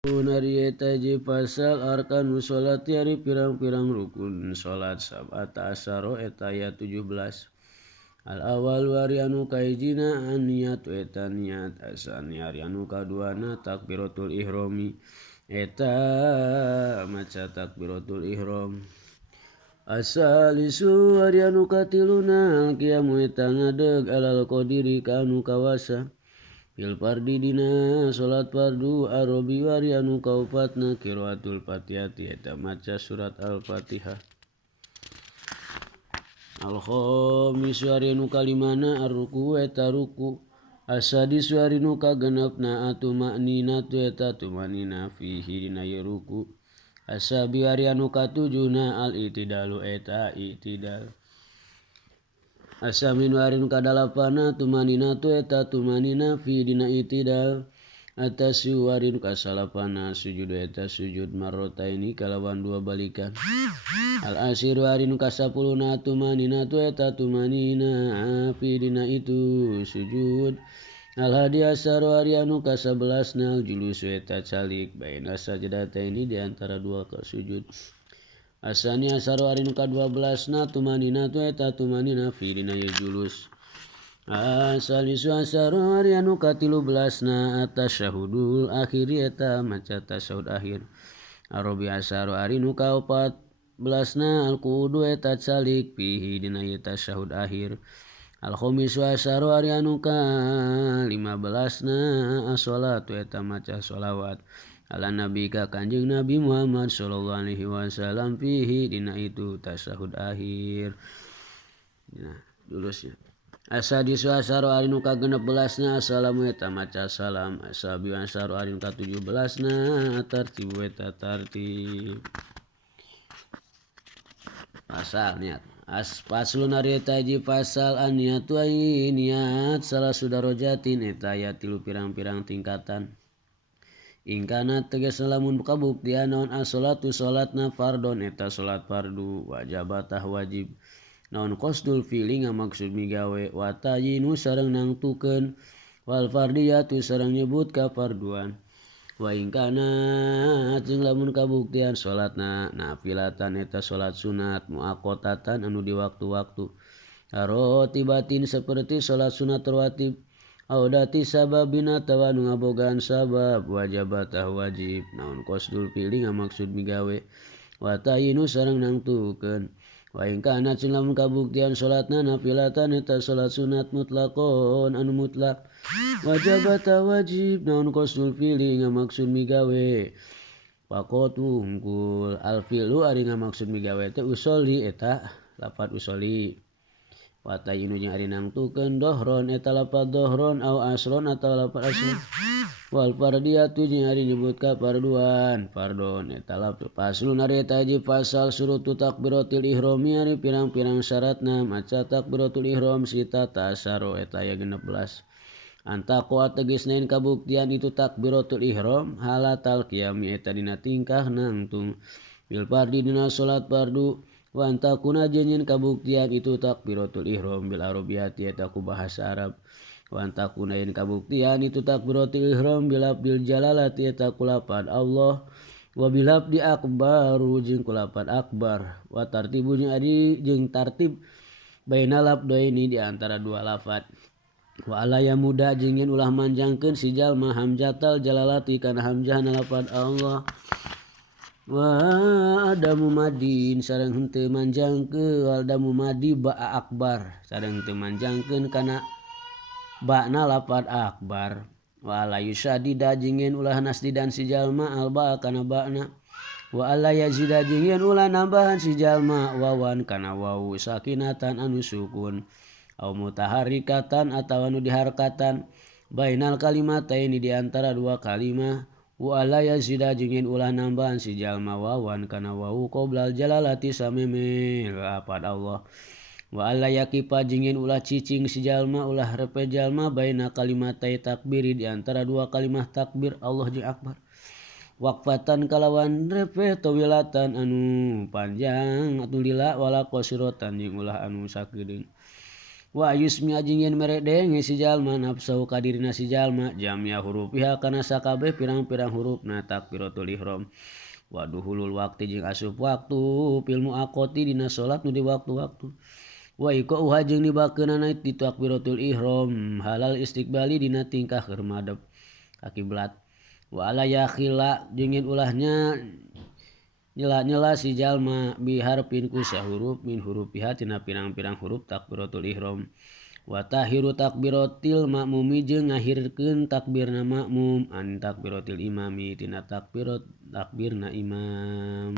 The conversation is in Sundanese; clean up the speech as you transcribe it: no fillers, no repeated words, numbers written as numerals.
Narieta je pasal arkanu sholat ari pirang-pirang rukun sholat sabata asaro eta aya 17. Al awal wari anu kaijina niat eta niat asani ari anu kaduana takbiratul ihrami eta maca takbiratul ihram. Asalisu ari anu katiluna kiamu eta ngadeg alal qadiri ka anu kawasa. Fil fardi dina salat fardu arobi wari anu kaupatna qiraatul fatihati eta maca surat al-fatihah. Al-khamis wari anu kalimana ar-ruku eta ruku. Asadis wari anu kagenepna atumaninatu eta tumanina fihi dina ye ruku. Asabi wari anu katujuna al-i'tidalu eta i'tidal. Asamin warin kadalapana tumanina tu eta tumanina fi dina itidal atasu warin kasalapana sujud eta sujud marrotaini kalawan dua balikan. Al asir warin kasapuluna tumanina tu eta tumanina fi dina itu sujud. Al hadi asar warianu kasabelasna julus eta calik baina sajdataini di antara dua sujud. Asani asar warinu ka-12 na tumanina tu eta tumanina fi dina julus. Asalisu asar warinu ka-13 na atasyahudul akhiri eta maca tasyahud akhir. Arobi asar warinu ka-14 na al-qudu eta calik fihi dina tasyahud akhir. Al-khomisu asar warinu ka-15 na as-sholatu eta maca sholawat. Ala nabi ka kanjeng Nabi Muhammad sallallahu alaihi wasallam fihi dina itu tasyahud akhir. Nah, lulusnya. Asadisu asaru arinu ka 16 na assalamu eta maca salam. Asabi asaru arinu ka 17 na tartibu eta tartib. Pasal niat. Paslun ari eta hiji pasal aniatu ai niat salah sudarojatin eta aya 3 pirang-pirang tingkatan. Ingkana tegas lamun kabuktian naon as-sholatu sholatna fardon eta sholat fardu wajabatah wajib naon qasdul fi'li ngamaksud migawe wa tayyinu sareng nangtukeun wal fardiyatu sareng nyebut ka farduan wa ingkana jeung lamun kabuktian sholatna nafilatan eta sholat sunat muaqqatatan anu di waktu-waktu arotibatin seperti sholat sunat rawatib audati sababina tawa nu ngabogaan sabab wajabatah wajib naon qasdul fi'li ngamaksud migawe wa tayyinu sareng nangtukeun wa in kana cing lamun kabuktian salatna nafilatan eta salat sunat mutlaqon anu mutlak wajabatah wajib naon qasdul fi'li ngamaksud migawe faqatu hungkul al fi'lu ari ngamaksud migawe teh usolli eta lafat usolli wa tayyinu jeung ari nangtukeun dohron eta lafaz dohron au asron atau lafaz asron wal fardiyatu jeung ari nyebut ka farduan fardon eta lafaz paslun ari eta hiji pasal surutu takbiratul ihrami ari pirang-pirang syaratna maca takbiratul ihram sita tasaro eta aya 16 antaqwa tegasna kabuktian itu takbiratul ihram halatal qiyami eta dina tingkah nangtung bil fardi dina salat fardu wa antakuna jenyen kabuktian itu takbiratul ihram bil arabiyati eta ku bahasa Arab wa antakuna yen kabuktian itu takbiratul ihram bil abdil jalalati eta ku lafaz Allah wa bil abdi akbaru jeung ku lafaz akbar wa tartibu jeung tartib bainal abdaini di antara dua lafaz wa alaya muda jeung yen ulah manjangkeun si jalma hamzatal jalalati kana hamzahna lafaz Allah wa adamu madin sareng henteu manjangkeun adamu madi ba akbar sareng henteu manjangkeun kana ba'na lafaz akbar wa la yusadida jeung yen ulah nasdidan si jalma alba kana ba'na wa alla yazida jeung yen ulah nambahan si jalma wawan kana wawu sakinatan anu sukun au mutaharrikatan atawa anu diharkatan bainal kalimataini di antara dua kalimah wa ala yazida jeung yen ulah nambahan si jalma wawan kana wawu qoblal jalalati sameme lafaz Allah wa alla yakifa jeung yen ulah cicing si jalma ulah repe jalma baina kalimatai takbiri di antara dua kalimah takbir Allah jeung akbar waqfatan kalawan repe tawilatan anu panjang atu lila wala qasiratan jeung ulah anu sakedeung wa yusmi ajing yen meredeng si jalma nafsu ka dirina si jalma jamnya hurufiha kana sakabeh pirang-pirang hurufna takbiratul ihram wa duhulul waqti jeung asup waktu fil muaqati dina salat nu di waktu-waktu wa iqauha jeung nibakeunana ti takbiratul ihram halal istiqbali dina tingkah keur madep ka kiblat wa ala yakhila jeung yen ulahnya nyela si jalma biharpin ku sahuruf min hurufiha tina pirang-pirang huruf takbiratul ihram wa tahiru takbiratil makmumi jeung ngahirkeun takbirna makmum an takbiratil imami tina takbirna imam.